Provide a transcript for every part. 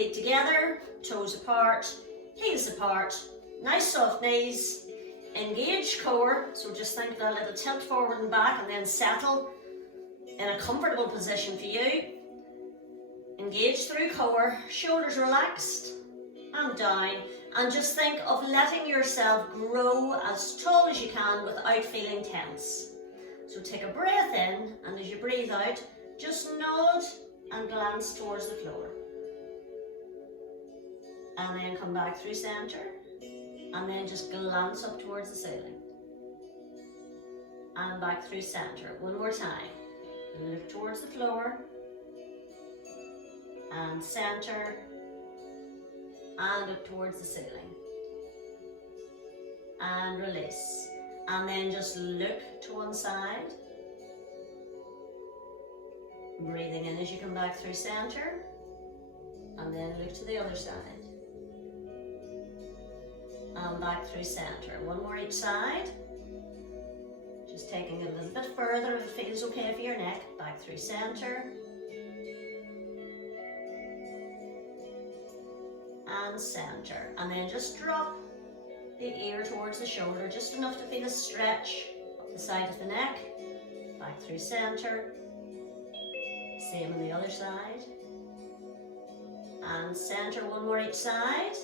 Feet together, toes apart, heels apart, nice soft knees, engage core, so just think of a little tilt forward and back and then settle in a comfortable position for you. Engage through core, shoulders relaxed and down, and just think of letting yourself grow as tall as you can without feeling tense. So take a breath in, and as you breathe out, just nod and glance towards the floor. And then come back through center, and then just glance up towards the ceiling. And back through center. One more time. Look towards the floor, and center, and up towards the ceiling. And release. And then just look to one side. Breathing in as you come back through center, and then look to the other side. And back through center. One more each side. Just taking it a little bit further if it feels okay for your neck. Back through center. And center. And then just drop the ear towards the shoulder, just enough to feel a stretch up the side of the neck. Back through center. Same on the other side. And center, one more each side.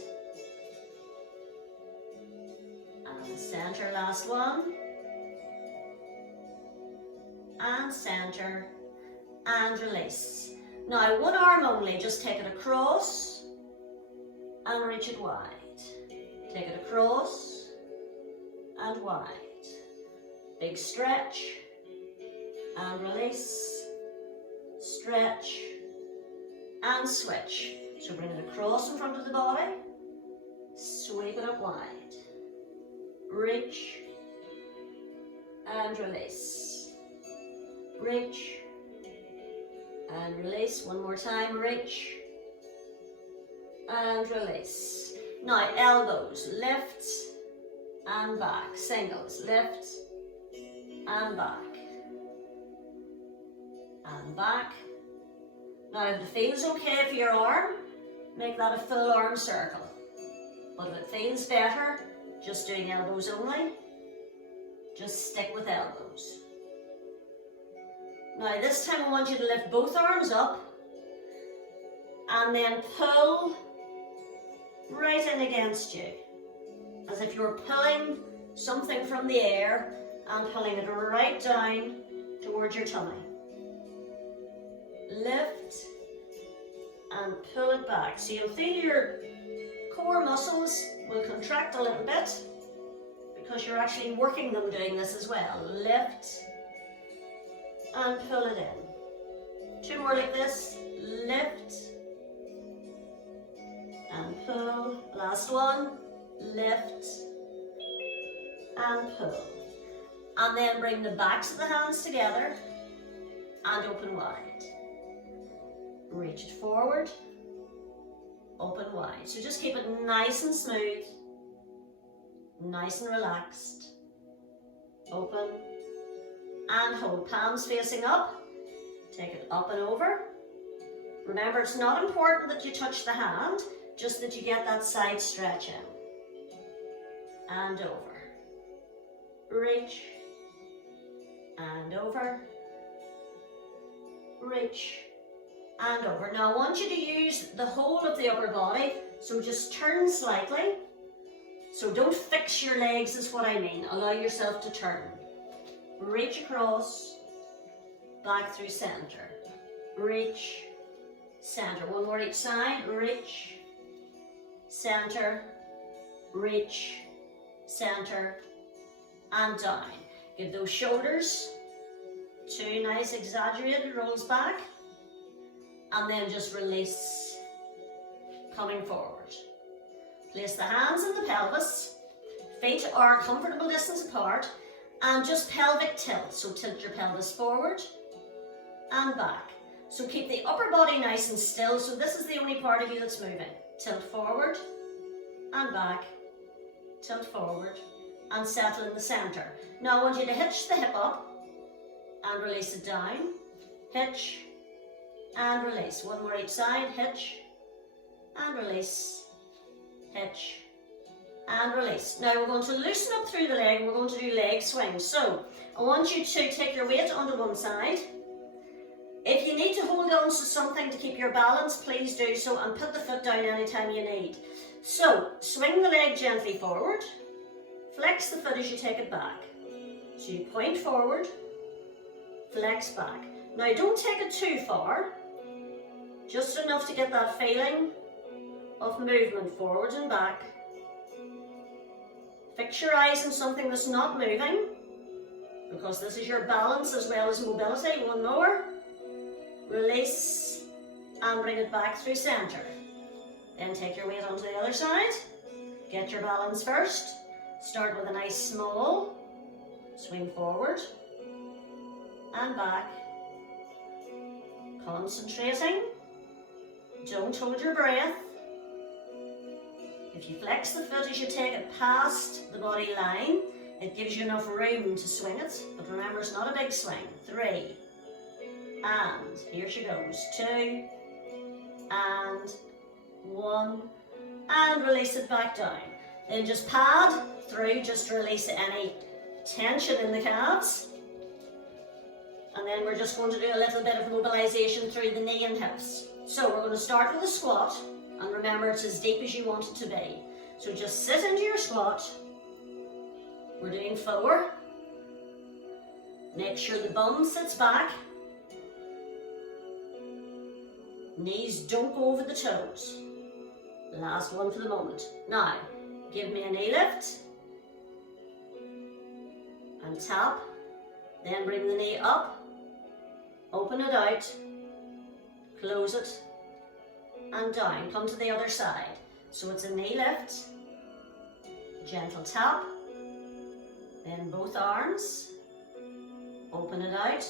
And center, last one. And center. And release. Now, one arm only, just take it across and reach it wide. Take it across and wide. Big stretch and release. Stretch and switch. So bring it across in front of the body, sweep it up wide, reach and release, reach and release. One more time, reach and release. Now elbows, lift and back, singles, lift and back. And back. Now if it feels okay for your arm, make that a full arm circle. But if it feels better, just doing elbows only, just stick with elbows. Now this time I want you to lift both arms up and then pull right in against you. As if you're pulling something from the air and pulling it right down towards your tummy. Lift and pull it back. So you'll feel your core muscles will contract a little bit because you're actually working them doing this as well. Lift and pull it in. Two more like this. Lift and pull. Last one. Lift and pull. And then bring the backs of the hands together and open wide. Reach it forward, open wide. So just keep it nice and smooth, nice and relaxed. Open and hold. Palms facing up. Take it up and over. Remember, it's not important that you touch the hand, just that you get that side stretch in. And over. Reach. And over. Reach. And over. Now I want you to use the whole of the upper body, so just turn slightly. So don't fix your legs is what I mean. Allow yourself to turn. Reach across, back through center. Reach, center. One more each side. Reach, center, reach, center, and down. Give those shoulders two nice exaggerated rolls back. And then just release, coming forward. Place the hands in the pelvis, feet are a comfortable distance apart, and just pelvic tilt. So tilt your pelvis forward and back. So keep the upper body nice and still, so this is the only part of you that's moving. Tilt forward and back, tilt forward, and settle in the center. Now I want you to hitch the hip up and release it down. Hitch and release. One more each side. Hitch and release, hitch, and release. Now we're going to loosen up through the leg and we're going to do leg swings. So I want you to take your weight onto one side. If you need to hold on to something to keep your balance, please do so, and put the foot down anytime you need. So swing the leg gently forward, flex the foot as you take it back. So you point forward, flex back. Now don't take it too far, just enough to get that feeling of movement forward and back. Fix your eyes on something that's not moving, because this is your balance as well as mobility. One more. Release and bring it back through centre. Then take your weight onto the other side. Get your balance first. Start with a nice small swing forward and back. Concentrating. Don't hold your breath. If you flex the foot as you take it past the body line, it gives you enough room to swing it. But remember, it's not a big swing. 3. And here she goes. 2. And 1. And release it back down. Then just pad through, just release any tension in the calves. And then we're just going to do a little bit of mobilization through the knee and hips. So we're going to start with a squat. And remember, it's as deep as you want it to be. So just sit into your squat. We're doing 4. Make sure the bum sits back. Knees don't go over the toes. Last one for the moment. Now, give me a knee lift. And tap. Then bring the knee up. Open it out. Close it. And down. Come to the other side. So it's a knee lift. Gentle tap. Then both arms. Open it out.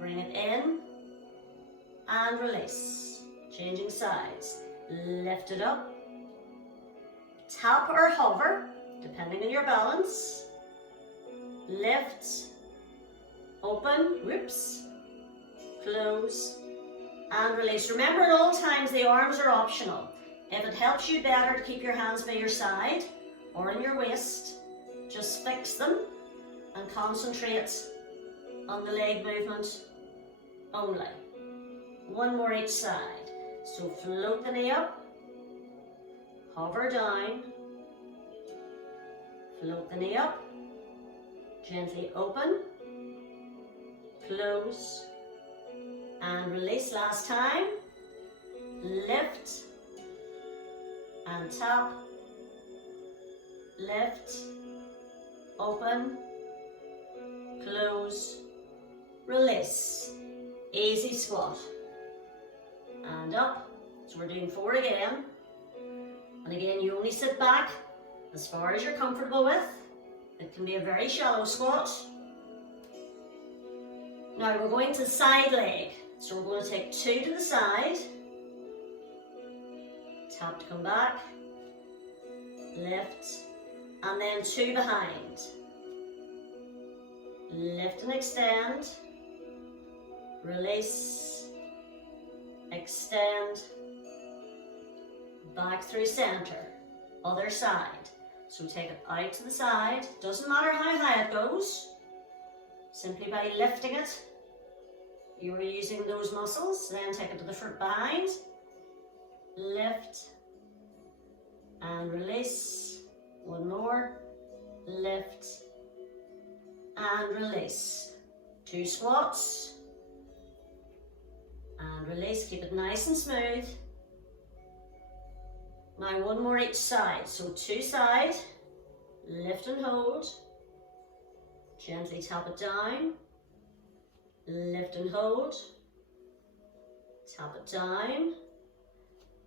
Bring it in. And release. Changing sides. Lift it up. Tap or hover, depending on your balance. Lift. Open. Whoops. Close. And release. Remember, at all times the arms are optional. If it helps you better to keep your hands by your side or in your waist, just fix them and concentrate on the leg movement only. 1 more each side. So float the knee up, hover down, float the knee up, gently open, close, and release. Last time. Lift and tap, lift, open, close, release. Easy squat. And up. So we're doing 4 again. And again, you only sit back as far as you're comfortable with. It can be a very shallow squat. Now we're going to side leg. So we're going to take 2 to the side. Tap to come back. Lift. And then 2 behind. Lift and extend. Release. Extend, back through center, other side. So take it out to the side, doesn't matter how high it goes, simply by lifting it, you're using those muscles. Then take it to the front behind, lift, and release. 1 more, lift, and release. 2 squats. And release, keep it nice and smooth. Now 1 more each side. So 2 side, lift and hold. Gently tap it down. Lift and hold. Tap it down.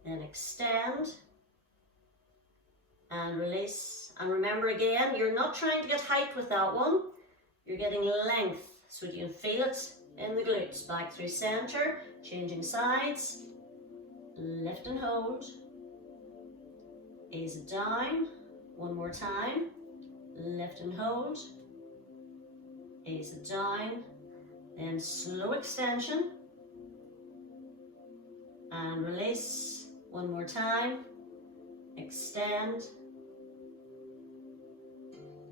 Then extend. And release. And remember again, you're not trying to get height with that one. You're getting length. So you can feel it in the glutes. Back through center. Changing sides. Lift and hold. Ease it down. 1 more time. Lift and hold. Ease it down. Then slow extension. And release. One more time. Extend.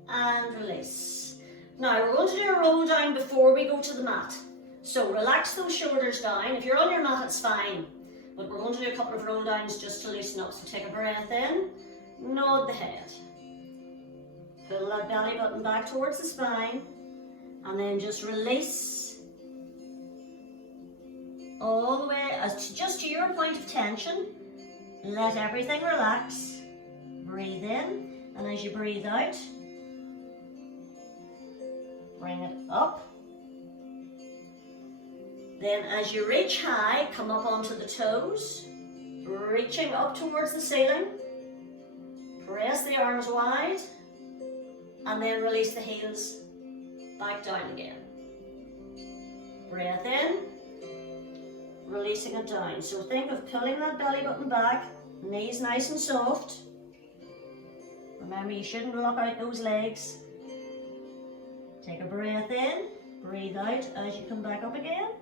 And release. Now we're going to do a roll down before we go to the mat. So relax those shoulders down. If you're on your mat, it's fine. But we're going to do a couple of roll downs just to loosen up. So take a breath in, nod the head. Pull that belly button back towards the spine. And then just release all the way just to your point of tension. Let everything relax. Breathe in, and as you breathe out, bring it up. Then as you reach high, come up onto the toes, reaching up towards the ceiling. Press the arms wide, and then release the heels back down again. Breath in, releasing it down. So think of pulling that belly button back, knees nice and soft. Remember, you shouldn't lock out those legs. Take a breath in, breathe out as you come back up again.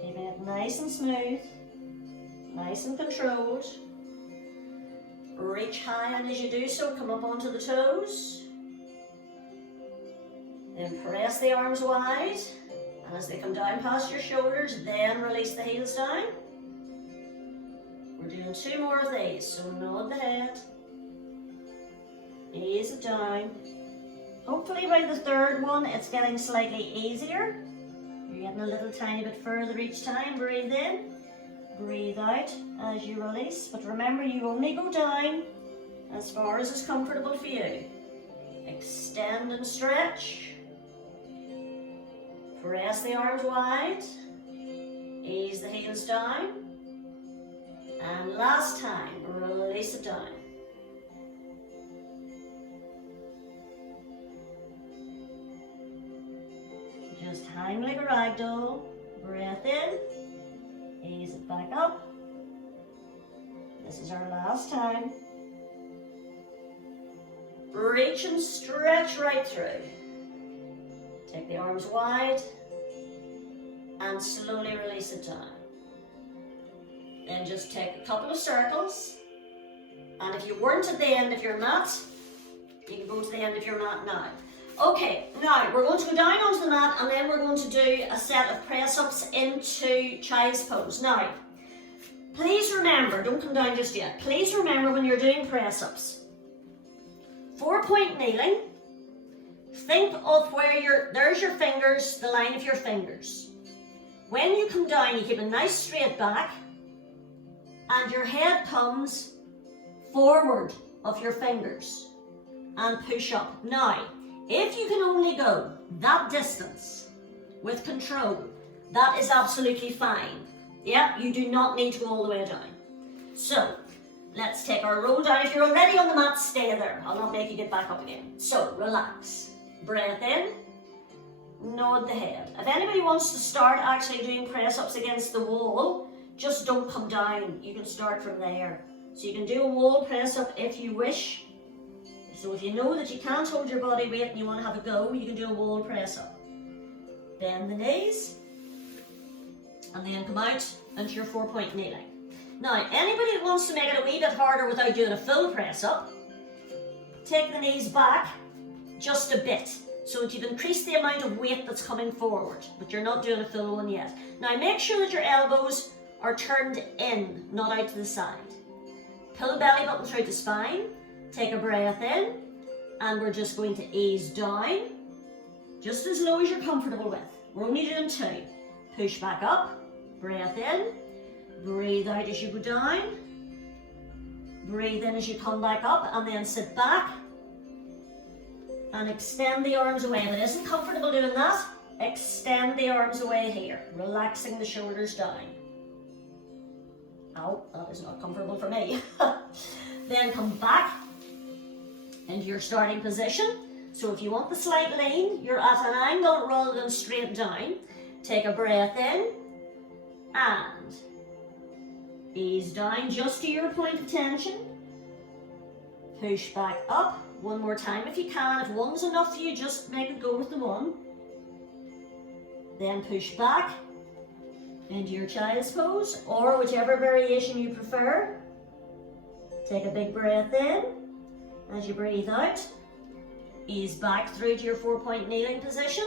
Keeping it nice and smooth, nice and controlled. Reach high, and as you do so, come up onto the toes. Then press the arms wide, and as they come down past your shoulders, then release the heels down. We're doing 2 more of these, so nod the head, ease it down. Hopefully by the 3rd one, it's getting slightly easier. You're getting a little tiny bit further each time. Breathe in, breathe out as you release. But remember, you only go down as far as is comfortable for you. Extend and stretch. Press the arms wide. Ease the heels down. And last time, release it down. Just hang like a ragdoll. Breath in. Ease it back up. This is our last time. Reach and stretch right through. Take the arms wide and slowly release it down. Then just take a couple of circles. And if you weren't at the end of your mat, you can go to the end of your mat now. Okay, now we're going to go down onto the mat, and then we're going to do a set of press-ups into child's pose. Now, please remember, don't come down just yet, please remember when you're doing press-ups, 4-point kneeling, think of where there's your fingers, the line of your fingers. When you come down, you keep a nice straight back, and your head comes forward of your fingers, and push up. Now, if you can only go that distance with control, that is absolutely fine. Yeah, you do not need to go all the way down. So, let's take our roll down. If you're already on the mat, stay there. I'll not make you get back up again. So, relax. Breath in, nod the head. If anybody wants to start actually doing press-ups against the wall, just don't come down. You can start from there. So you can do a wall press-up if you wish. So if you know that you can't hold your body weight and you want to have a go, you can do a wall press up. Bend the knees, and then come out into your 4-point kneeling. Now, anybody that wants to make it a wee bit harder without doing a full press up, take the knees back just a bit, so that you've increased the amount of weight that's coming forward, but you're not doing a full one yet. Now, make sure that your elbows are turned in, not out to the side. Pull the belly button through the spine. Take a breath in, and we're just going to ease down, just as low as you're comfortable with. We're only doing 2. Push back up, breath in, breathe out as you go down, breathe in as you come back up, and then sit back and extend the arms away. If it isn't comfortable doing that, extend the arms away here, relaxing the shoulders down. Ow, that is not comfortable for me. Then come back into your starting position. So if you want the slight lean, you're at an angle rather than straight down. Take a breath in and ease down just to your point of tension. Push back up. One more time if you can. If one's enough for you, just make it go with the one. Then push back. into your child's pose, or whichever variation you prefer. Take a big breath in. As you breathe out, ease back through to your 4-point kneeling position.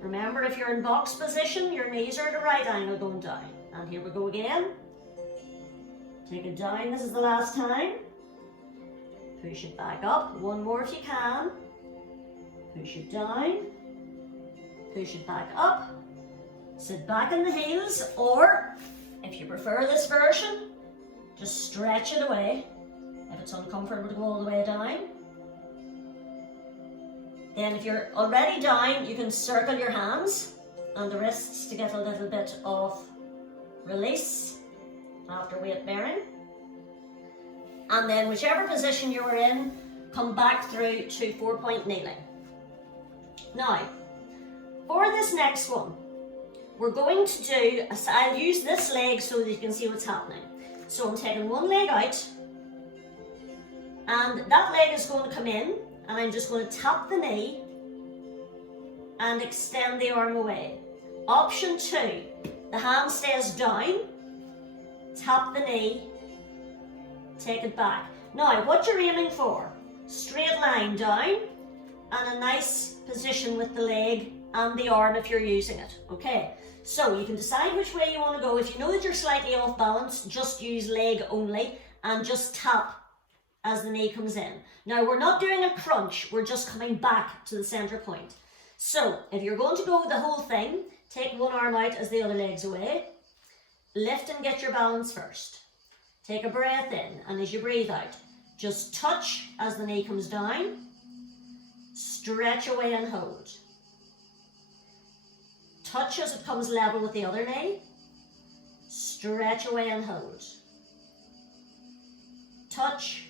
Remember, if you're in box position, your knees are at a right angle going down. And here we go again. Take it down, this is the last time. Push it back up, one more if you can. Push it down. Push it back up. Sit back in the heels, or if you prefer this version, just stretch it away. If it's uncomfortable to go all the way down. Then if you're already down, you can circle your hands and the wrists to get a little bit of release after weight bearing. And then whichever position you were in, come back through to 4-point kneeling. Now, for this next one, we're going to do, I'll use this leg so that you can see what's happening. So I'm taking one leg out, and that leg is going to come in, and I'm just going to tap the knee and extend the arm away. Option 2, the hand stays down, tap the knee, take it back. Now, what you're aiming for, straight line down, and a nice position with the leg and the arm if you're using it, okay? So you can decide which way you want to go. If you know that you're slightly off balance, just use leg only and just tap as the knee comes in. Now, we're not doing a crunch, we're just coming back to the center point. So if you're going to go the whole thing, take one arm out as the other leg's away, lift and get your balance first. Take a breath in, and as you breathe out, just touch as the knee comes down, stretch away and hold. Touch as it comes level with the other knee, stretch away and hold. Touch,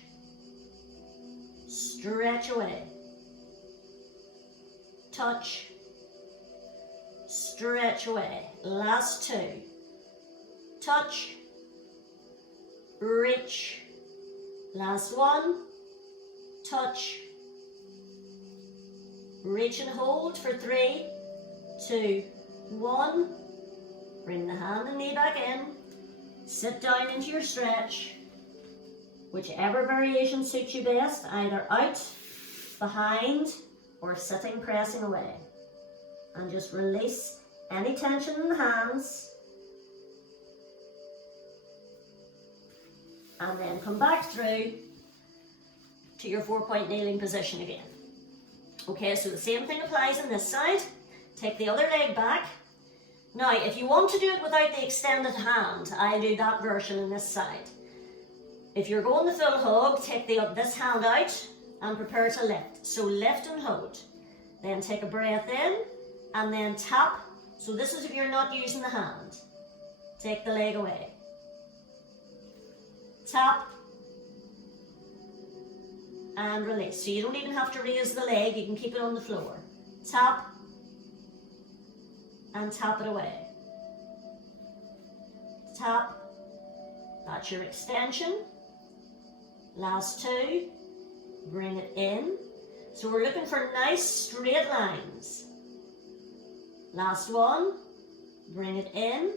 stretch away. Touch, stretch away. Last 2. Touch, reach. Last 1. Touch, reach and hold for 3, 2, 1. Bring the hand and knee back in. Sit down into your stretch. Whichever variation suits you best, either out, behind, or sitting, pressing away. And just release any tension in the hands. And then come back through to your 4-point kneeling position again. Okay, so the same thing applies on this side. Take the other leg back. Now, if you want to do it without the extended hand, I'll do that version on this side. If you're going the full hug, take this hand out and prepare to lift. So lift and hold. Then take a breath in and then tap. So this is if you're not using the hand. Take the leg away. Tap and release. So you don't even have to raise the leg, you can keep it on the floor. Tap and tap it away. Tap, that's your extension. Last 2, bring it in. So we're looking for nice straight lines. Last 1, bring it in,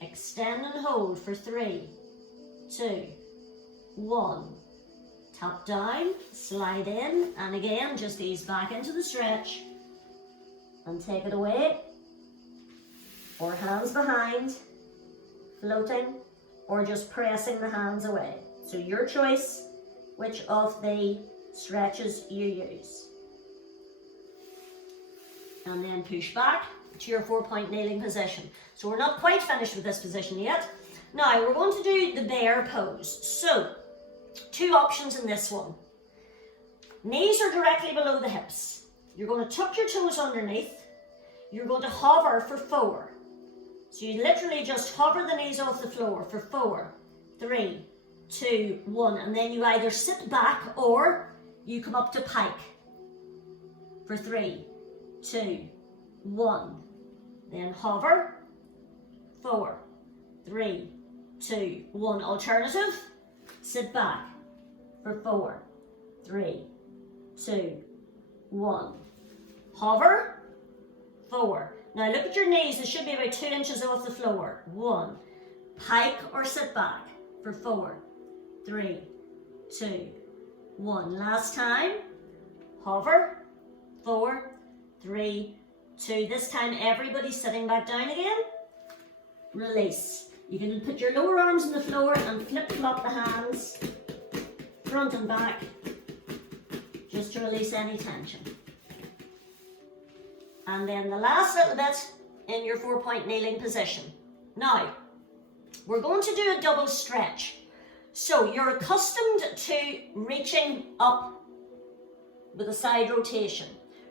extend and hold for 3, 2, 1. Tap down, slide in, and again, just ease back into the stretch and take it away. Or hands behind, floating, or just pressing the hands away. So your choice, which of the stretches you use. And then push back to your 4-point kneeling position. So we're not quite finished with this position yet. Now we're going to do the bear pose. So, 2 options in this one. Knees are directly below the hips. You're going to tuck your toes underneath. You're going to hover for 4. So you literally just hover the knees off the floor for 4, 3, 2, 1. And then you either sit back or you come up to pike for 3, 2, 1. Then hover, 4, 3, 2, 1. Alternative, sit back for 4, 3, 2, 1. Hover, 4. Now look at your knees, they should be about 2 inches off the floor. 1. Pike or sit back for 4, 3, 2, 1. Last time. Hover. 4, 3, 2. This time everybody's sitting back down again. Release. You can put your lower arms on the floor and flip-flop the hands, front and back, just to release any tension. And then the last little bit in your 4-point kneeling position. Now, we're going to do a double stretch. So you're accustomed to reaching up with a side rotation.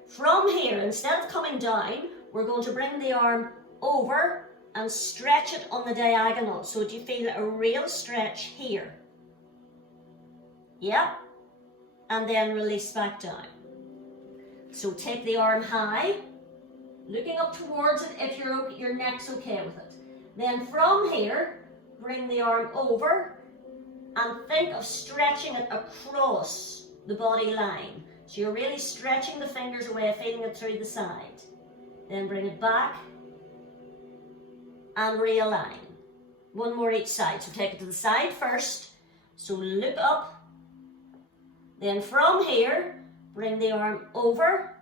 From here, instead of coming down, we're going to bring the arm over and stretch it on the diagonal so that you feel a real stretch here. Yeah. And then release back down. So take the arm high, looking up towards it if your neck's okay with it. Then from here, bring the arm over and think of stretching it across the body line. So you're really stretching the fingers away, feeling it through the side. Then bring it back and realign. One more each side. So take it to the side first. So look up. Then from here, bring the arm over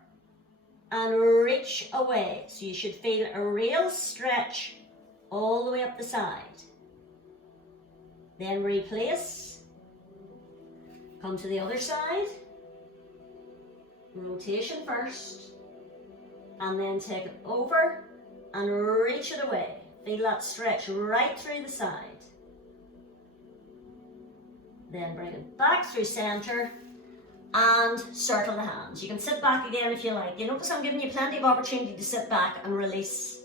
and reach away. So you should feel a real stretch all the way up the side. Then replace. Come to the other side. Rotation first. And then take it over and reach it away. Feel that stretch right through the side. Then bring it back through center and circle the hands. You can sit back again if you like. You notice I'm giving you plenty of opportunity to sit back and release.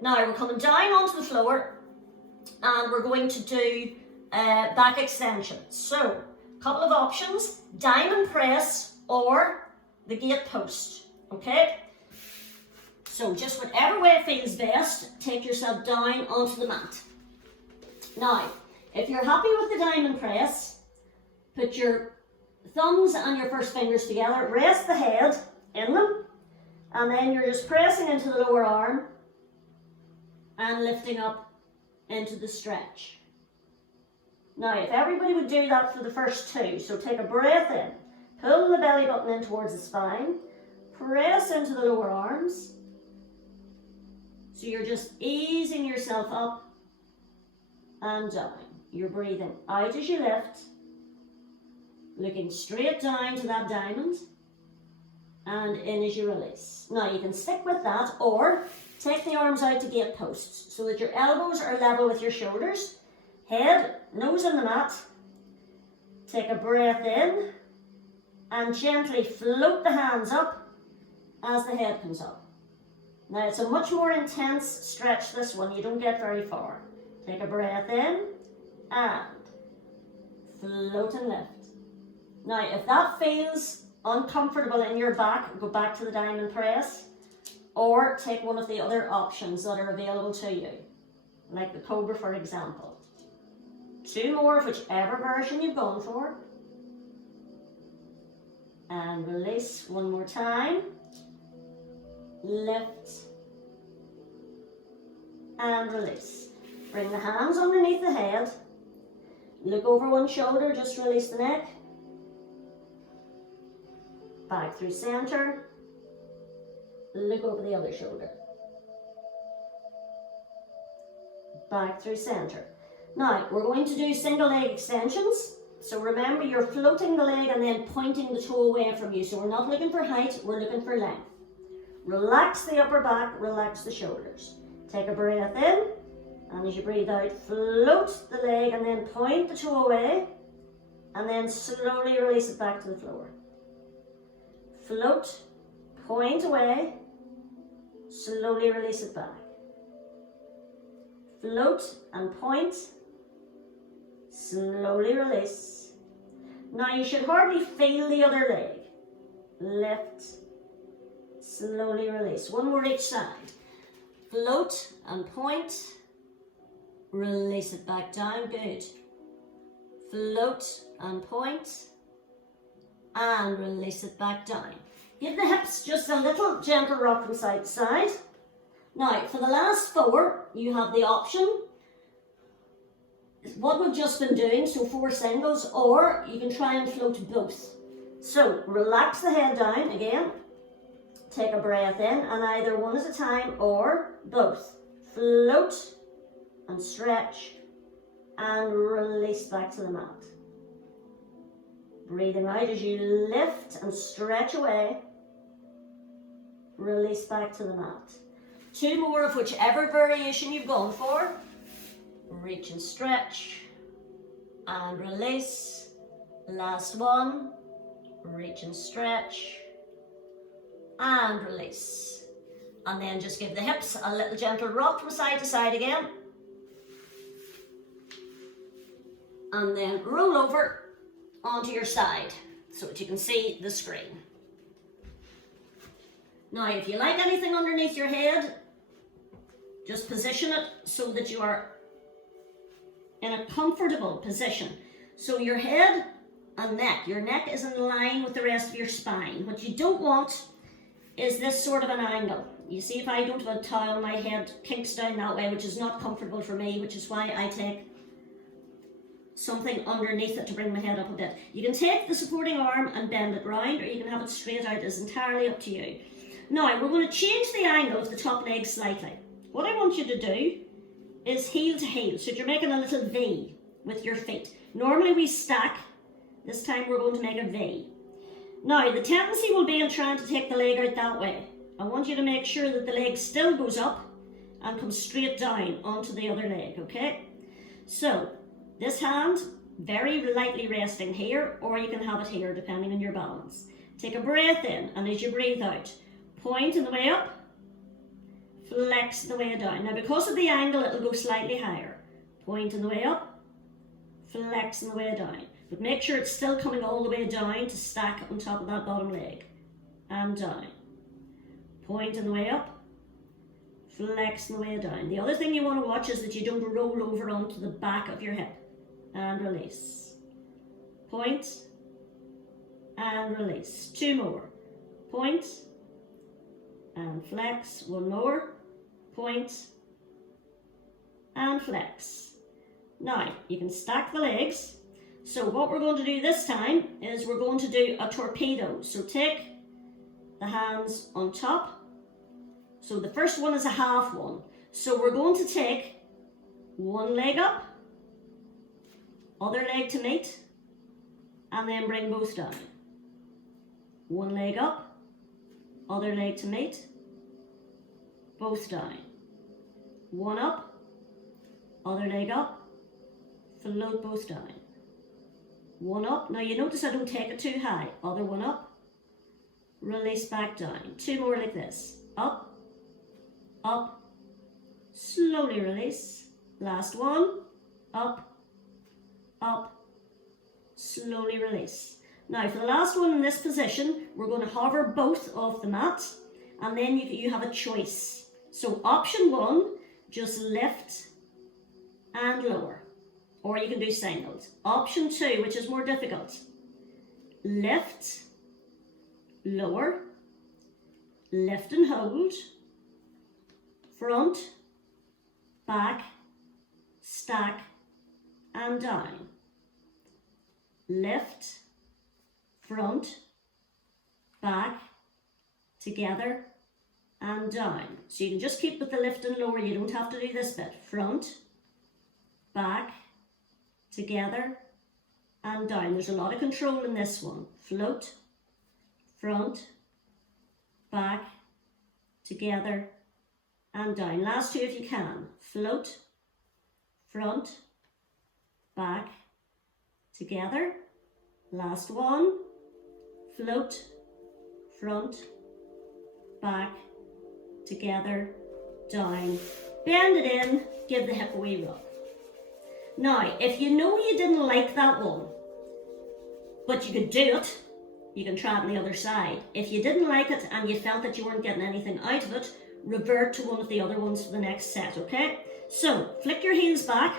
Now we're coming down onto the floor and we're going to do back extension. So, a couple of options, diamond press or the gate post, okay? So just whatever way feels best, take yourself down onto the mat. Now, if you're happy with the diamond press, put your thumbs and your first fingers together, rest the head in them, and then you're just pressing into the lower arm and lifting up into the stretch. Now, if everybody would do that for the first 2, so take a breath in, pull the belly button in towards the spine, press into the lower arms, so you're just easing yourself up and down. You're breathing out as you lift, looking straight down to that diamond, and in as you release. Now you can stick with that, or take the arms out to gate posts so that your elbows are level with your shoulders, head, nose on the mat. Take a breath in, and gently float the hands up as the head comes up. Now it's a much more intense stretch, this one, you don't get very far. Take a breath in and float and lift. Now if that feels uncomfortable in your back, go back to the diamond press or take one of the other options that are available to you, like the Cobra for example. 2 more of whichever version you've gone for. And release one more time. Lift and release. Bring the hands underneath the head. Look over one shoulder, just release the neck. Back through center. Look over the other shoulder. Back through center. Now, we're going to do single leg extensions. So remember, you're floating the leg and then pointing the toe away from you. So we're not looking for height, we're looking for length. Relax the upper back, relax the shoulders. Take a breath in, and as you breathe out, float the leg and then point the toe away, and then slowly release it back to the floor. Float, point away, slowly release it back. Float and point, slowly release. Now you should hardly feel the other leg. Lift, slowly release. One more each side. Float and point, release it back down, good. Float and point, and release it back down. Give the hips just a little gentle rock from side to side. Now, for the last 4, you have the option, what we've just been doing, so 4 singles, or you can try and float both. So, relax the head down again, take a breath in, and either one at a time or both. Float and stretch and release back to the mat. Breathing out as you lift and stretch away, release back to the mat. 2 more of whichever variation you've gone for. Reach and stretch and release. Last one. Reach and stretch and release. And then just give the hips a little gentle rock from side to side again. And then roll over onto your side so that you can see the screen. Now, if you like anything underneath your head, just position it so that you are in a comfortable position. So your head and neck, your neck is in line with the rest of your spine. What you don't want is this sort of an angle. You see, if I don't have a towel, my head kinks down that way, which is not comfortable for me, which is why I take something underneath it to bring my head up a bit. You can take the supporting arm and bend it round, or you can have it straight out. It's entirely up to you. Now, we're going to change the angle of the top leg slightly. What I want you to do is heel to heel, so you're making a little V with your feet. Normally we stack. This time we're going to make a V. Now, the tendency will be in trying to take the leg out that way. I want you to make sure that the leg still goes up and comes straight down onto the other leg, okay? So, this hand, very lightly resting here, or you can have it here, depending on your balance. Take a breath in, and as you breathe out, point on the way up, flex the way down. Now, because of the angle, it'll go slightly higher. Point on the way up, flex on the way down. But make sure it's still coming all the way down to stack on top of that bottom leg. And down. Point on the way up, flex on the way down. The other thing you want to watch is that you don't roll over onto the back of your hip. And release. Point and release. 2 more. Point and flex. 1 more. Point and flex. Now, you can stack the legs. So what we're going to do this time is we're going to do a torpedo. So take the hands on top. So the first one is a half one. So we're going to take one leg up, other leg to meet, and then bring both down. One leg up, other leg to meet, both down. One up, other leg up, float both down. One up. Now you notice I don't take it too high. Other one up, release back down. 2 more like this. Up, up, slowly release. Last one, up, up, slowly release. Now for the last one in this position, we're going to hover both off the mat, and then you have a choice. So option 1, just lift and lower, or you can do singles. Option 2, which is more difficult, lift, lower, lift and hold, front, back, stack and down. Lift, front, back, together and down. So you can just keep with the lift and lower, you don't have to do this bit. Front, back, together and down. There's a lot of control in this one. Float, front, back, together and down. Last 2 if you can. Float, front, back, together. Last 1. Float, front, back, together, down. Bend it in, give the hip a wee rub. Now, if you know you didn't like that one, but you could do it, you can try it on the other side. If you didn't like it and you felt that you weren't getting anything out of it, revert to one of the other ones for the next set, okay? So, flick your heels back.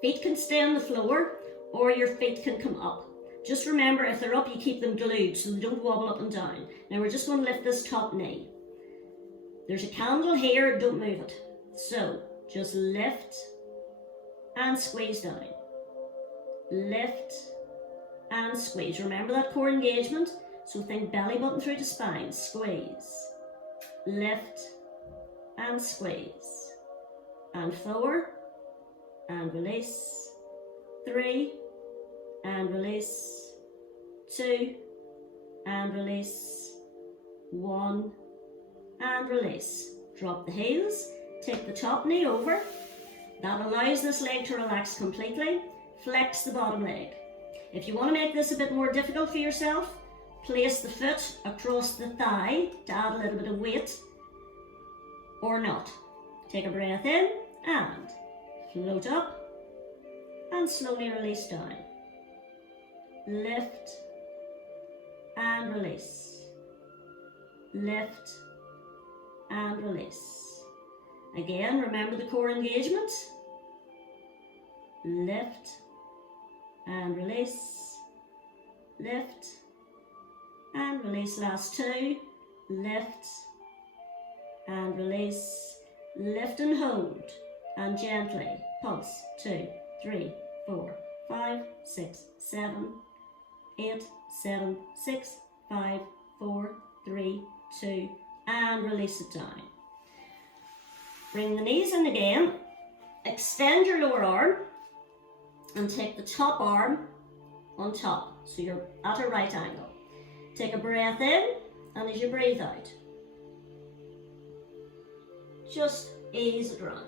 Feet can stay on the floor, or your feet can come up. Just remember, if they're up, you keep them glued so they don't wobble up and down. Now we're just going to lift this top knee. There's a candle here, don't move it. So just lift and squeeze down. Lift and squeeze. Remember that core engagement? So think belly button through the spine. Squeeze. Lift and squeeze. And 4 and release. 3 and release. 2 and release. 1 and release. Drop the heels. Take the top knee over. That allows this leg to relax completely. Flex the bottom leg. If you want to make this a bit more difficult for yourself, place the foot across the thigh to add a little bit of weight, or not. Take a breath in and float up and slowly release down. Lift and release. Lift and release. Again, remember the core engagement. Lift and release. Lift and release. Last 2. Lift and release. Lift and hold and gently pulse. 2, 3, 4, 5, 6, 7, 8, 7, 6, 5, 4, 3, 2, and release it down. Bring the knees in again. Extend your lower arm and take the top arm on top, so you're at a right angle. Take a breath in, and as you breathe out, just ease it round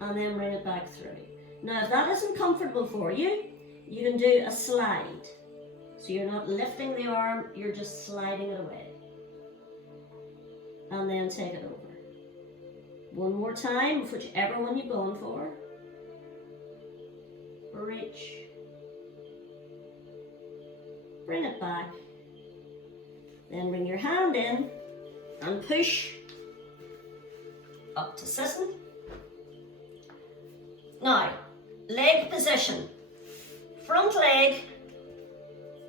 and then bring it back through. Now if that isn't comfortable for you, you can do a slide. So you're not lifting the arm, you're just sliding it away. And then take it over. One more time, whichever one you've gone for. Reach. Bring it back. Then bring your hand in and push up to sitting. Now, leg position. Front leg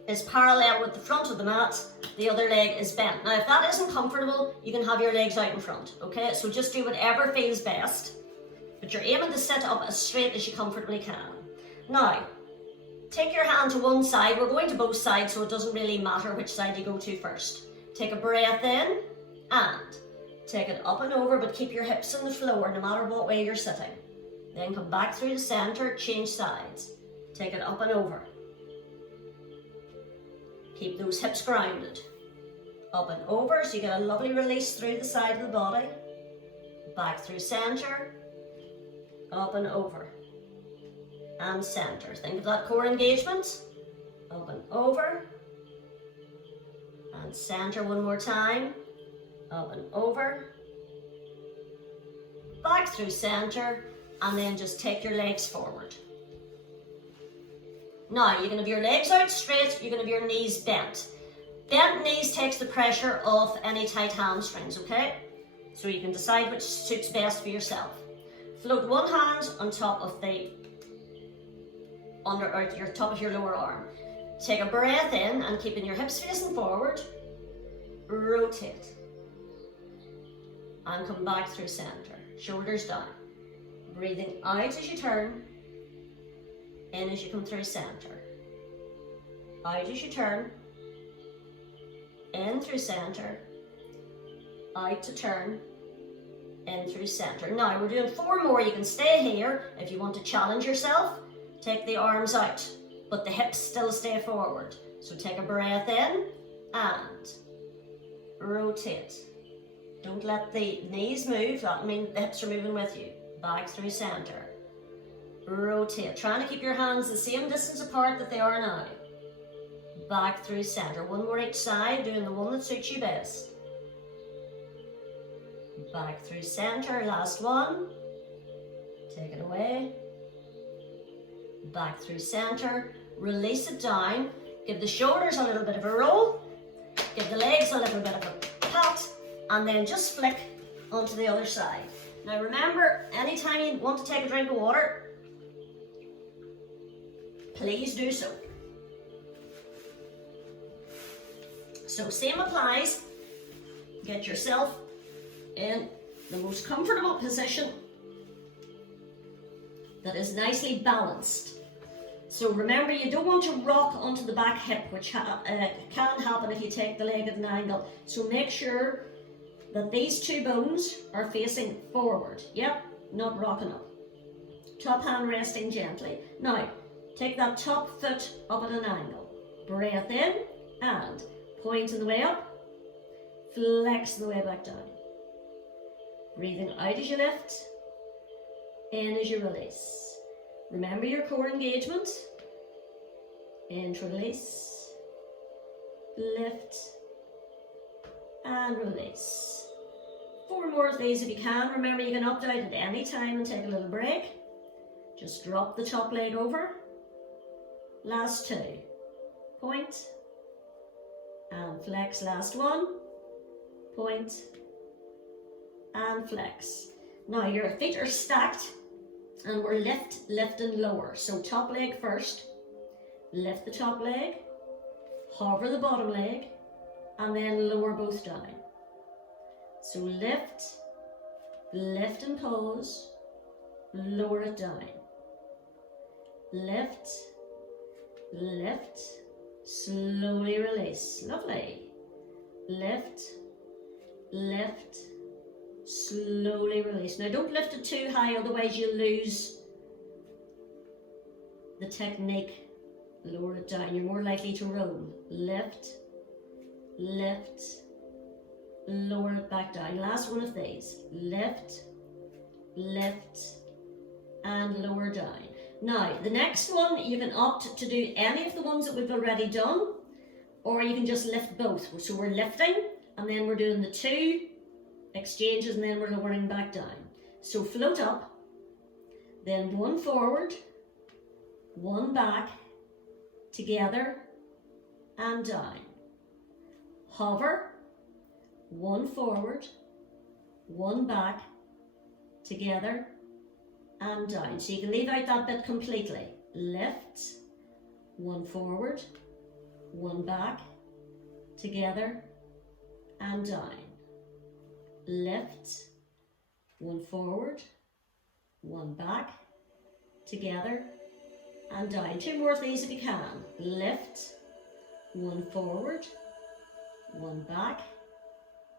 is parallel with the front of the mat, the other leg is bent. Now if that isn't comfortable, you can have your legs out in front, okay? So just do whatever feels best, but you're aiming to sit up as straight as you comfortably can. Now, take your hand to one side. We're going to both sides, so it doesn't really matter which side you go to first. Take a breath in and take it up and over, but keep your hips on the floor no matter what way you're sitting. Then come back through the center, change sides. Take it up and over. Keep those hips grounded. Up and over, so you get a lovely release through the side of the body. Back through center. Up and over. And center. Think of that core engagement. Up and over. And center one more time. Up and over. Back through center. And then just take your legs forward. Now, you can have your legs out straight, you can have your knees bent. Bent knees takes the pressure off any tight hamstrings, okay? So you can decide which suits best for yourself. Float one hand on top of the top of your lower arm. Take a breath in and keeping your hips facing forward. Rotate. And come back through center. Shoulders down. Breathing out as you turn. In as you come through center. Out as you turn. In through center. Out to turn. In through center. Now we're doing 4 more. You can stay here if you want to challenge yourself. Take the arms out, but the hips still stay forward. So take a breath in and rotate. Don't let the knees move. That means the hips are moving with you. Back through center. Rotate. Trying to keep your hands the same distance apart that they are now. Back through center. One more each side, doing the one that suits you best. Back through center. Last one. Take it away. Back through center. Release it down. Give the shoulders a little bit of a roll. Give the legs a little bit of a pat. And then just flick onto the other side. Now remember, anytime you want to take a drink of water, please do so. So same applies. get yourself in the most comfortable position that is nicely balanced. So remember, you don't want to rock onto the back hip, which can happen if you take the leg at an angle. So make sure that these two bones are facing forward. Yep, not rocking up. Top hand resting gently. Now, take that top foot up at an angle. Breath in and point on the way up. Flex on the way back down. Breathing out as you lift. In as you release. Remember your core engagement. In to release. Lift. And release. 4 more of these if you can. Remember, you can opt out at any time and take a little break. Just drop the top leg over. Last 2. Point. And flex. Last 1. Point. And flex. Now your feet are stacked and we're lift and lower. So top leg first. Lift the top leg. Hover the bottom leg. And then lower both down. So lift, lift and pause, lower it down. Lift, lift, slowly release. Lovely. Lift, lift, slowly release. Now don't lift it too high, otherwise you'll lose the technique. Lower it down, you're more likely to roll. Lift, lift, lower it back down. Last one of these. Lift, lift, and lower down. Now, the next one, you can opt to do any of the ones that we've already done, or you can just lift both. So we're lifting, and then we're doing the 2 exchanges, and then we're lowering back down. So float up, then 1 forward, 1 back, together, and down. Hover, 1 forward, 1 back, together, and down. So you can leave out that bit completely. Lift, 1 forward, 1 back, together, and down. Lift, 1 forward, 1 back, together, and down. 2 more of these if you can. Lift, 1 forward, 1 back,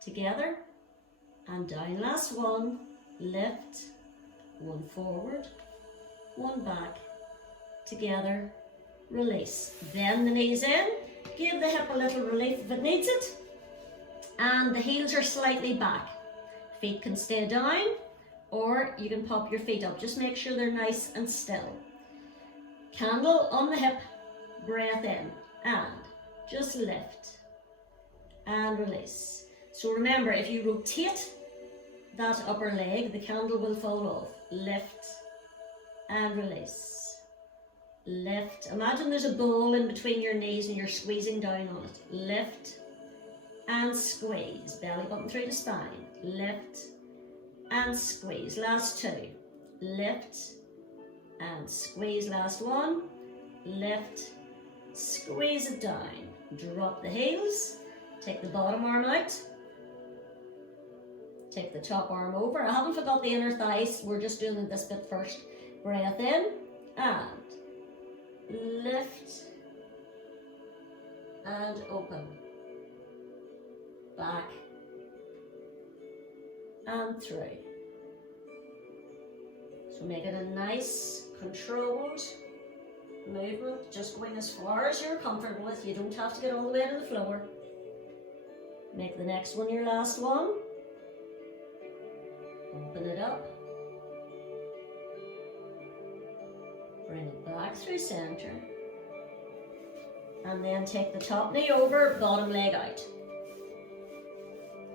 together, and down. Last one. Lift, 1 forward, 1 back, together, release. Then the knees in. Give the hip a little relief if it needs it. And the heels are slightly back. Feet can stay down, or you can pop your feet up. Just make sure they're nice and still. Candle on the hip, breath in, and just lift and release. So remember, if you rotate that upper leg, the candle will fall off. Lift and release. Lift. Imagine there's a ball in between your knees and you're squeezing down on it. Lift and squeeze. Belly button through the spine. Lift and squeeze. Last 2. Lift and squeeze. Last 1. Lift, squeeze it down. Drop the heels. Take the bottom arm out. Take the top arm over. I haven't forgot the inner thighs. We're just doing this bit first. Breath in and lift and open. Back and through. So make it a nice, controlled movement. Just going as far as you're comfortable with. You don't have to get all the way to the floor. Make the next one your last one. Open it up. Bring it back through center. And then take the top knee over, bottom leg out.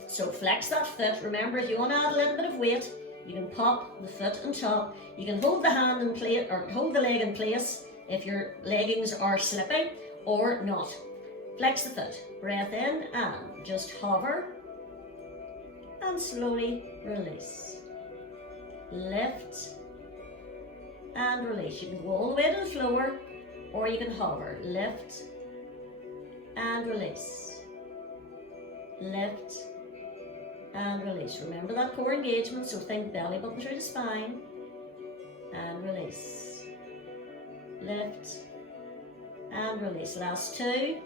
So flex that foot. Remember, if you want to add a little bit of weight, you can pop the foot on top. You can hold the hand in place, or hold the leg in place if your leggings are slipping, or not. Flex the foot. Breath in and just hover. And slowly release. Lift and release. You can go all the way to the floor, or you can hover. Lift and release. Lift and release. Remember that core engagement, so think belly button through the spine, and release. Lift, and release. Last two,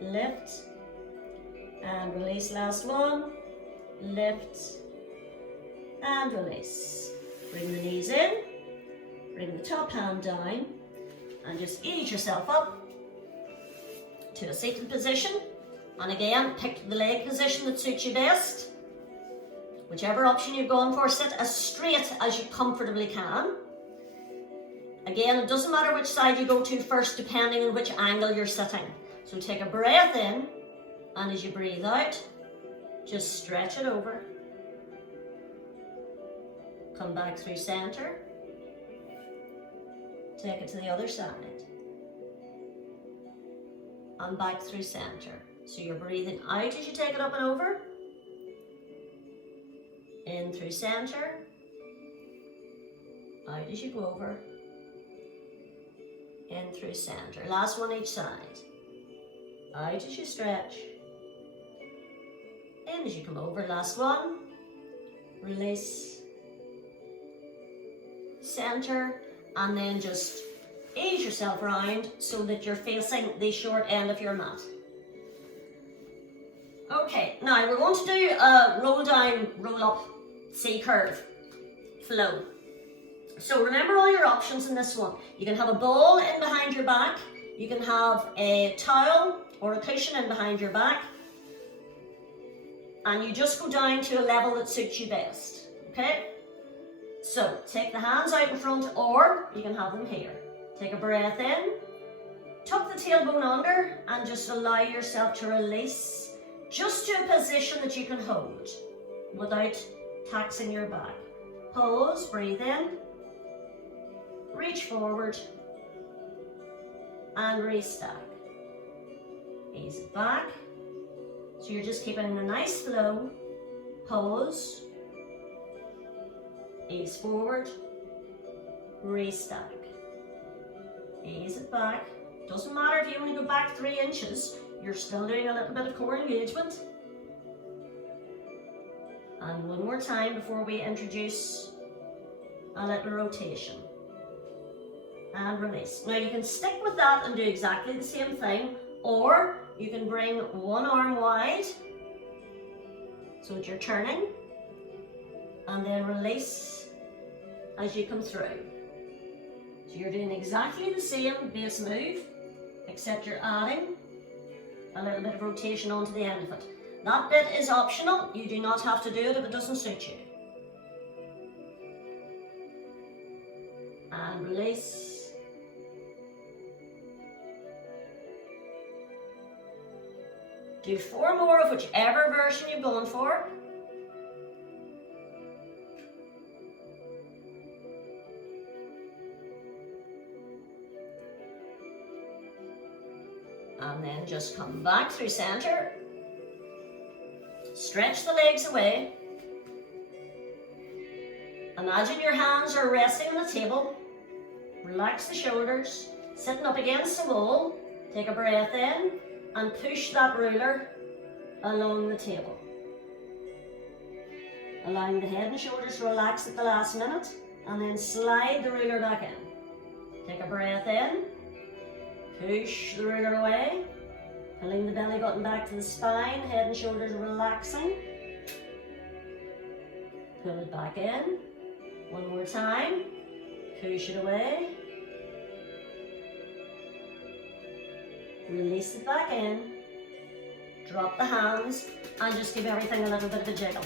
lift, and release. Last one, lift, and release. Bring the knees in, bring the top hand down, and just ease yourself up to a seated position. And again, pick the leg position that suits you best. Whichever option you've gone for, sit as straight as you comfortably can. Again, it doesn't matter which side you go to first, depending on which angle you're sitting. So take a breath in, and as you breathe out, just stretch it over. Come back through center. Take it to the other side. And back through center. So you're breathing out as you take it up and over. In through center. Out as you go over. In through center. Last one each side. Out as you stretch. In as you come over. Last one. Release. Center. And then just ease yourself around so that you're facing the short end of your mat. Okay, now we're going to do a roll down, roll up, C curve flow. So remember all your options in this one. You can have a ball in behind your back. You can have a towel or a cushion in behind your back. And you just go down to a level that suits you best, okay? So, take the hands out in front, or you can have them here. Take a breath in, tuck the tailbone under, and just allow yourself to release, just to a position that you can hold, without taxing your back. Pause, breathe in, reach forward, and restack. Ease it back, so you're just keeping a nice flow. Pause. Ease forward, restack. Ease it back. Doesn't matter if you only go back 3 inches, you're still doing a little bit of core engagement. And one more time before we introduce a little rotation. And release. Now you can stick with that and do exactly the same thing, or you can bring one arm wide so that you're turning, and then release as you come through. So you're doing exactly the same base move, except you're adding a little bit of rotation onto the end of it. That bit is optional. You do not have to do it if it doesn't suit you. And release. Do 4 more of whichever version you've gone for. And then just come back through center. Stretch the legs away. Imagine your hands are resting on the table. Relax the shoulders. Sitting up against the wall. Take a breath in and push that ruler along the table. Allowing the head and shoulders to relax at the last minute, and then slide the ruler back in. Take a breath in. Push the ruler away, pulling the belly button back to the spine, head and shoulders relaxing. Pull it back in. One more time. Push it away. Release it back in. Drop the hands and just give everything a little bit of a jiggle.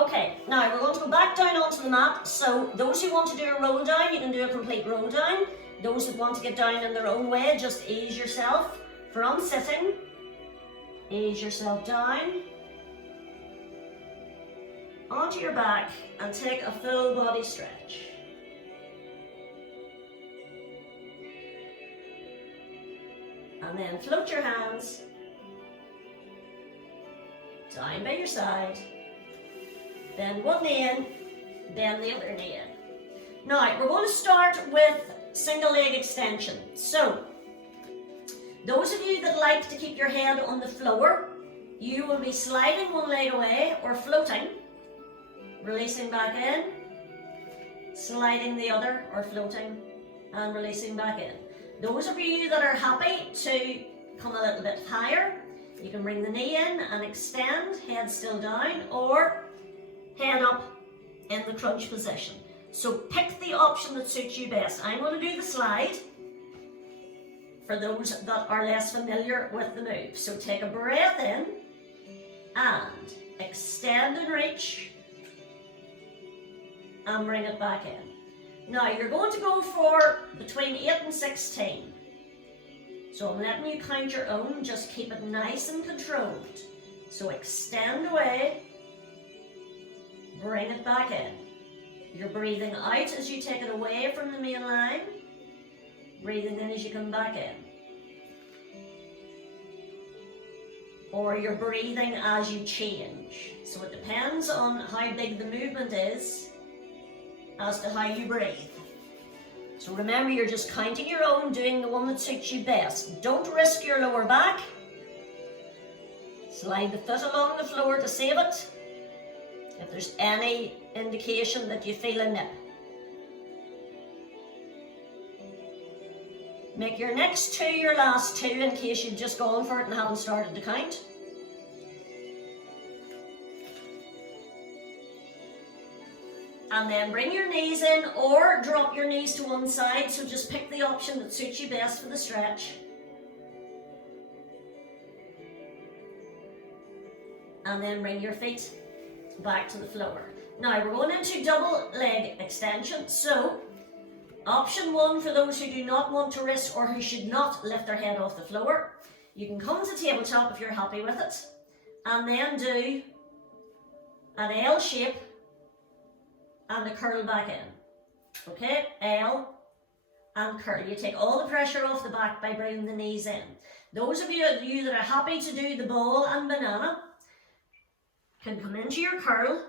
Okay, now we're going to go back down onto the mat. So those who want to do a roll down, you can do a complete roll down. Those that want to get down in their own way, just ease yourself from sitting. Ease yourself down onto your back and take a full body stretch. And then float your hands down by your side. Bend one knee in, bend the other knee in. Now, we're going to start with single leg extension. So, those of you that like to keep your head on the floor, you will be sliding one leg away or floating, releasing back in, sliding the other or floating and releasing back in. Those of you that are happy to come a little bit higher, you can bring the knee in and extend, head still down, or head up in the crunch position. So pick the option that suits you best. I'm going to do the slide for those that are less familiar with the move. So take a breath in and extend and reach and bring it back in. Now you're going to go for between 8 and 16. So I'm letting you count your own, just keep it nice and controlled. So extend away, bring it back in. You're breathing out as you take it away from the main line, breathing in as you come back in. Or you're breathing as you change. So it depends on how big the movement is as to how you breathe. So remember, you're just counting your own, doing the one that suits you best. Don't risk your lower back. Slide the foot along the floor to save it if there's any indication that you feel a nip. Make your next two your last two in case you've just gone for it and haven't started to count. And then bring your knees in or drop your knees to one side, so just pick the option that suits you best for the stretch. And then bring your feet back to the floor. Now we're going into double leg extension. So option one for those who do not want to risk or who should not lift their head off the floor. You can come to tabletop if you're happy with it, and then do an L shape and a curl back in. Okay, L and curl. You take all the pressure off the back by bringing the knees in. Those of you that are happy to do the ball and banana can come into your curl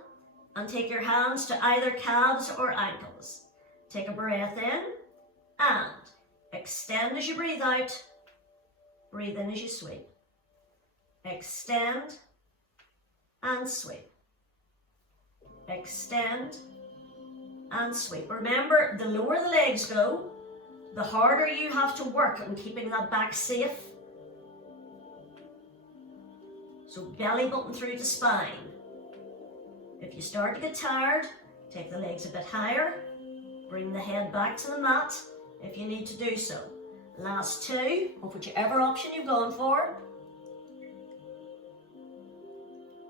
and take your hands to either calves or ankles. Take a breath in and extend as you breathe out. Breathe in as you sweep. Extend and sweep. Extend and sweep. Remember, the lower the legs go, the harder you have to work on keeping that back safe. So belly button through to spine. If you start to get tired, take the legs a bit higher. Bring the head back to the mat if you need to do so. Last two, of whichever option you've gone for.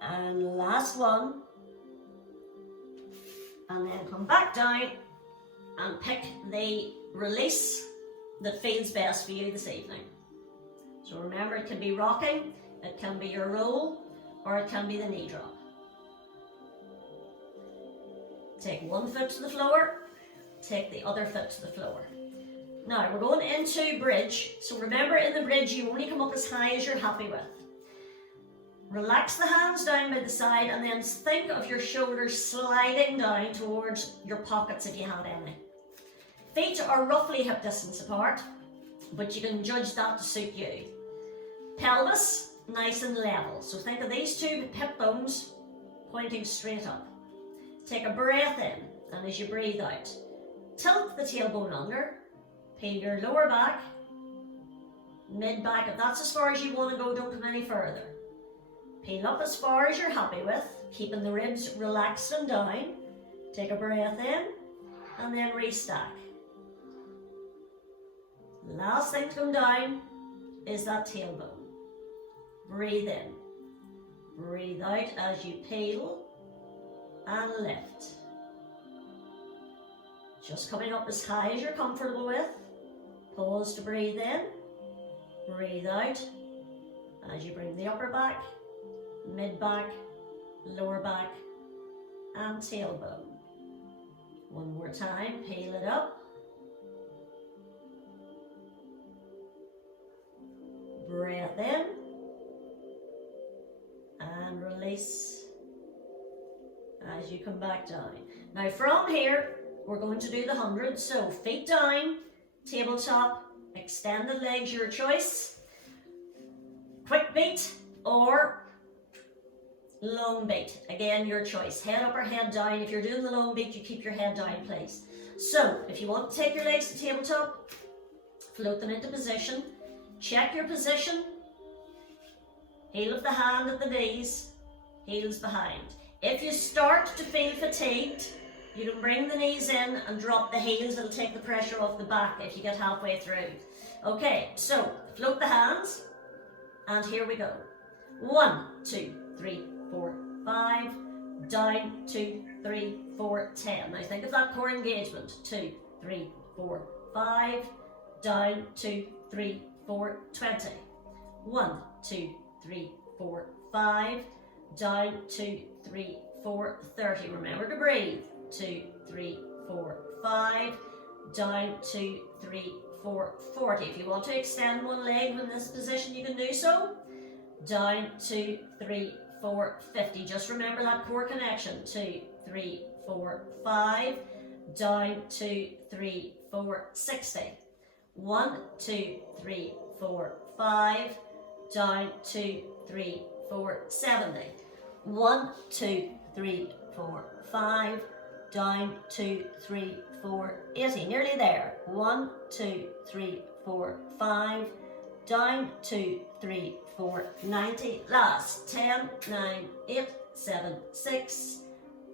And last one. And then come back down and pick the release that feels best for you this evening. So remember, it can be rocking, it can be your roll, or it can be the knee drop. Take one foot to the floor, take the other foot to the floor. Now we're going into bridge. So remember, in the bridge you only come up as high as you're happy with. Relax the hands down by the side and then think of your shoulders sliding down towards your pockets if you had any. Feet are roughly hip distance apart, but you can judge that to suit you. Pelvis, nice and level. So think of these two hip bones pointing straight up. Take a breath in, and as you breathe out, tilt the tailbone under, peel your lower back, mid back. If that's as far as you want to go, don't come any further. Peel up as far as you're happy with, keeping the ribs relaxed and down. Take a breath in, and then restack. Last thing to come down is that tailbone. Breathe in. Breathe out as you peel and lift. Just coming up as high as you're comfortable with. Pause to breathe in. Breathe out as you bring the upper back, mid back, lower back, and tailbone. One more time, peel it up. Breath in and release as you come back down. Now from here, we're going to do the 100. So feet down, tabletop, extended legs, your choice. Quick beat or long beat. Again, your choice. Head up or head down. If you're doing the long beat, you keep your head down, please. So, if you want to take your legs to tabletop, float them into position. Check your position. Heel of the hand at the knees, heels behind. If you start to feel fatigued, you can bring the knees in and drop the heels. It'll take the pressure off the back if you get halfway through. Okay, so float the hands, and here we go. 1, 2, 3, 4, 5, down, 2, 3, 4, 10. Now think of that core engagement. 2, 3, 4, 5, down, 2, 3, 4, 20. 1, 2, 3, 4, 5, down, 2, 3, 4, 30. Remember to breathe. 2, 3, 4, 5, down, 2, 3, 4, 40. If you want to extend one leg in this position, you can do so. Down, 2, 3, 4, 50. Just remember that core connection. 2, 3, 4, 5, down, 2, 3, 4, 60. 1, 2, 3, 4, 5, down, 2, 3, 4, 70. 1, 2, 3, 4, 5, down, 2, 3, 4, 80. Nearly there. 1, 2, 3, 4, 5, down, 2, 3, 4, 90. Last. 10, 9, 8, 7, 6,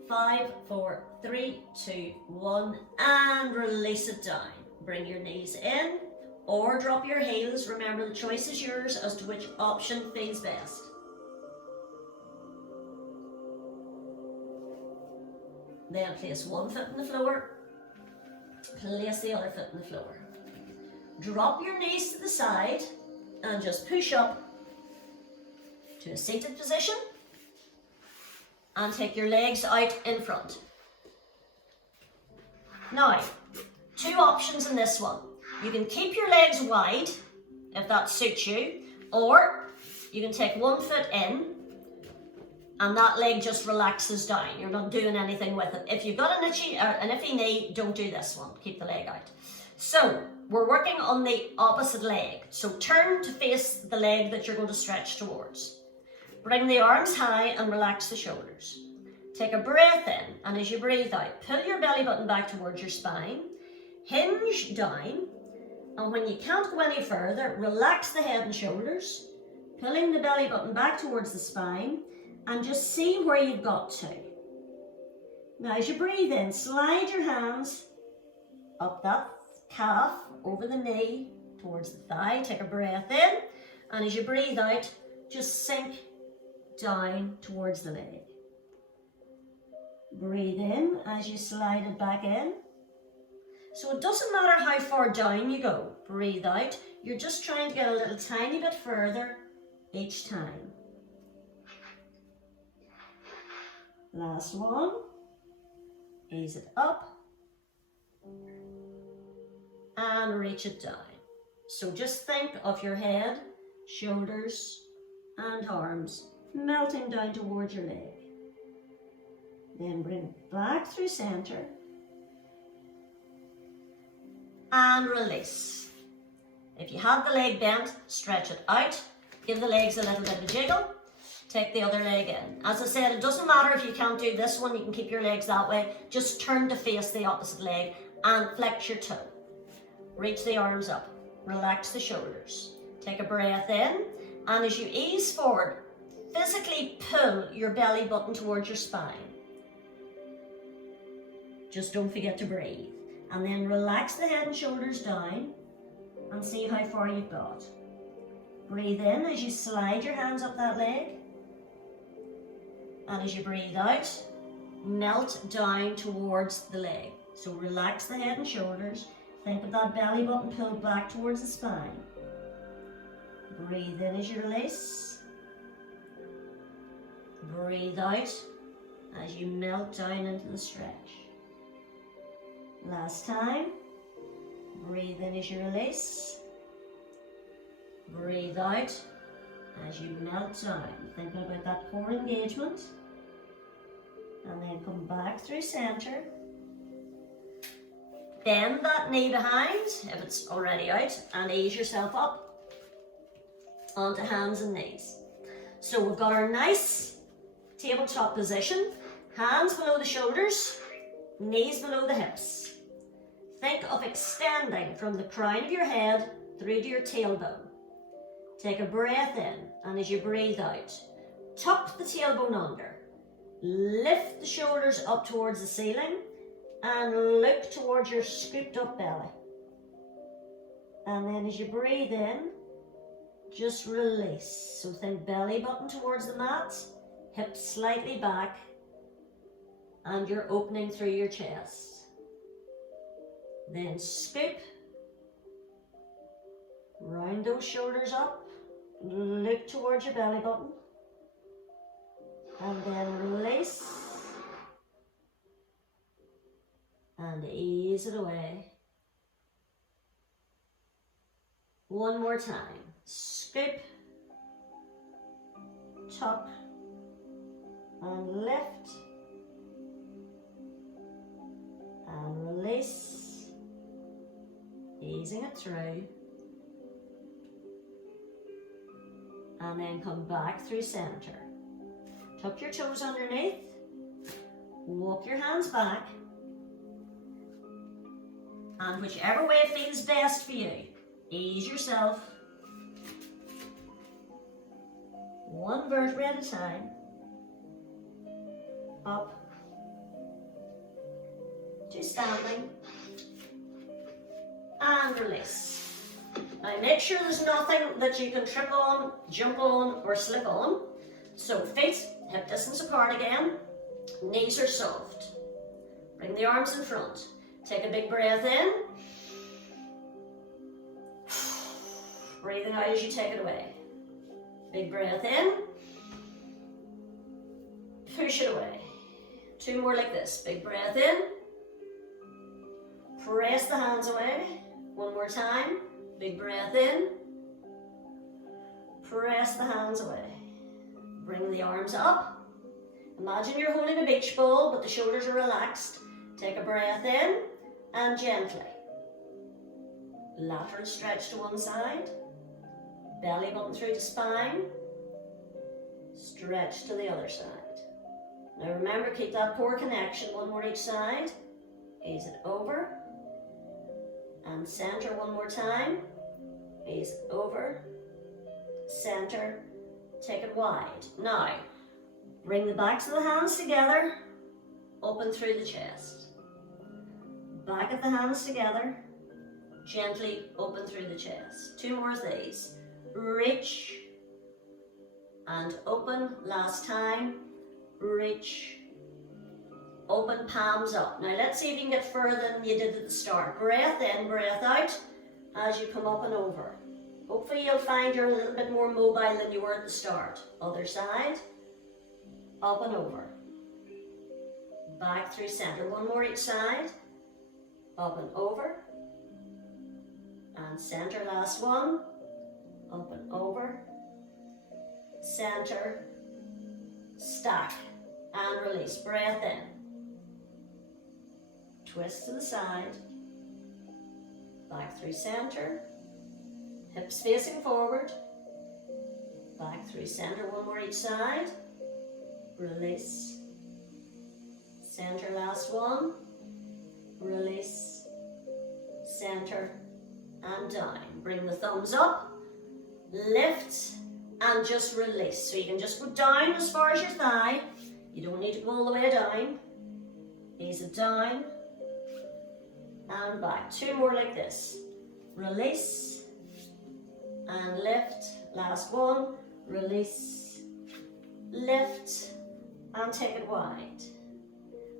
5, 4, 3, 2, 1, and release it down. Bring your knees in or drop your heels. Remember, the choice is yours as to which option feels best. Then place one foot on the floor, place the other foot on the floor. Drop your knees to the side and just push up to a seated position and take your legs out in front. Now, two options in this one. You can keep your legs wide if that suits you, or you can take one foot in and that leg just relaxes down. You're not doing anything with it. If you've got an iffy knee, don't do this one. Keep the leg out. So we're working on the opposite leg. So turn to face the leg that you're going to stretch towards. Bring the arms high and relax the shoulders. Take a breath in, and as you breathe out, pull your belly button back towards your spine. Hinge down, and when you can't go any further, relax the head and shoulders, pulling the belly button back towards the spine, and just see where you've got to. Now as you breathe in, slide your hands up that calf, over the knee, towards the thigh. Take a breath in, and as you breathe out, just sink down towards the leg. Breathe in as you slide it back in. So it doesn't matter how far down you go. Breathe out. You're just trying to get a little tiny bit further each time. Last one. Ease it up. And reach it down. So just think of your head, shoulders, and arms melting down towards your leg. Then bring it back through center. And release. If you have the leg bent, stretch it out. Give the legs a little bit of a jiggle. Take the other leg in. As I said, it doesn't matter if you can't do this one, you can keep your legs that way. Just turn to face the opposite leg and flex your toe. Reach the arms up. Relax the shoulders. Take a breath in, and as you ease forward, physically pull your belly button towards your spine. Just don't forget to breathe. And then relax the head and shoulders down and see how far you've got. Breathe in as you slide your hands up that leg. And as you breathe out, melt down towards the leg. So relax the head and shoulders. Think of that belly button pulled back towards the spine. Breathe in as you release. Breathe out as you melt down into the stretch. Last time. Breathe in as you release. Breathe out as you melt down. Thinking about that core engagement. And then come back through center. Bend that knee behind if it's already out and ease yourself up onto hands and knees. So we've got our nice tabletop position. Hands below the shoulders, knees below the hips. Think of extending from the crown of your head through to your tailbone. Take a breath in, and as you breathe out, tuck the tailbone under. Lift the shoulders up towards the ceiling and look towards your scooped up belly. And then as you breathe in, just release. So think belly button towards the mat, hips slightly back, and you're opening through your chest. Then scoop, round those shoulders up, look towards your belly button, and then release, and ease it away. One more time. Scoop, tuck, and lift, and release, easing it through, and then come back through center. Tuck your toes underneath, walk your hands back, and whichever way feels best for you, ease yourself, one vertebra at a time, up to standing, and release. Now make sure there's nothing that you can trip on, jump on, or slip on. So feet hip distance apart again, knees are soft. Bring the arms in front. Take a big breath in. Breathing out as you take it away. Big breath in. Push it away. Two more like this. Big breath in. Press the hands away. One more time. Big breath in. Press the hands away. Bring the arms up. Imagine you're holding a beach ball, but the shoulders are relaxed. Take a breath in and gently. Lateral stretch to one side. Belly button through the spine. Stretch to the other side. Now remember, keep that core connection. One more each side. Ease it over. And center one more time. Ease it over. Center. Take it wide. Now, bring the backs of the hands together. Open through the chest. Back of the hands together. Gently open through the chest. Two more of these. Reach and open. Last time. Reach. Open, palms up. Now let's see if you can get further than you did at the start. Breath in, breath out as you come up and over. Hopefully you'll find you're a little bit more mobile than you were at the start. Other side. Up and over. Back through center. One more each side. Up and over. And center, last one. Up and over. Center. Stack. And release. Breath in. Twist to the side. Back through center. Hips facing forward. Back through center. One more each side. Release. Center, last one. Release. Center. And down. Bring the thumbs up. Lift. And just release. So you can just go down as far as your thigh. You don't need to go all the way down. Ease it down. And back. Two more like this. Release. And lift. Last one. Release. Lift. And take it wide.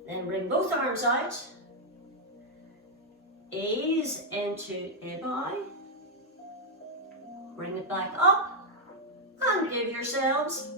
Then bring both arms out. Ease into a bow. Bring it back up. And give yourselves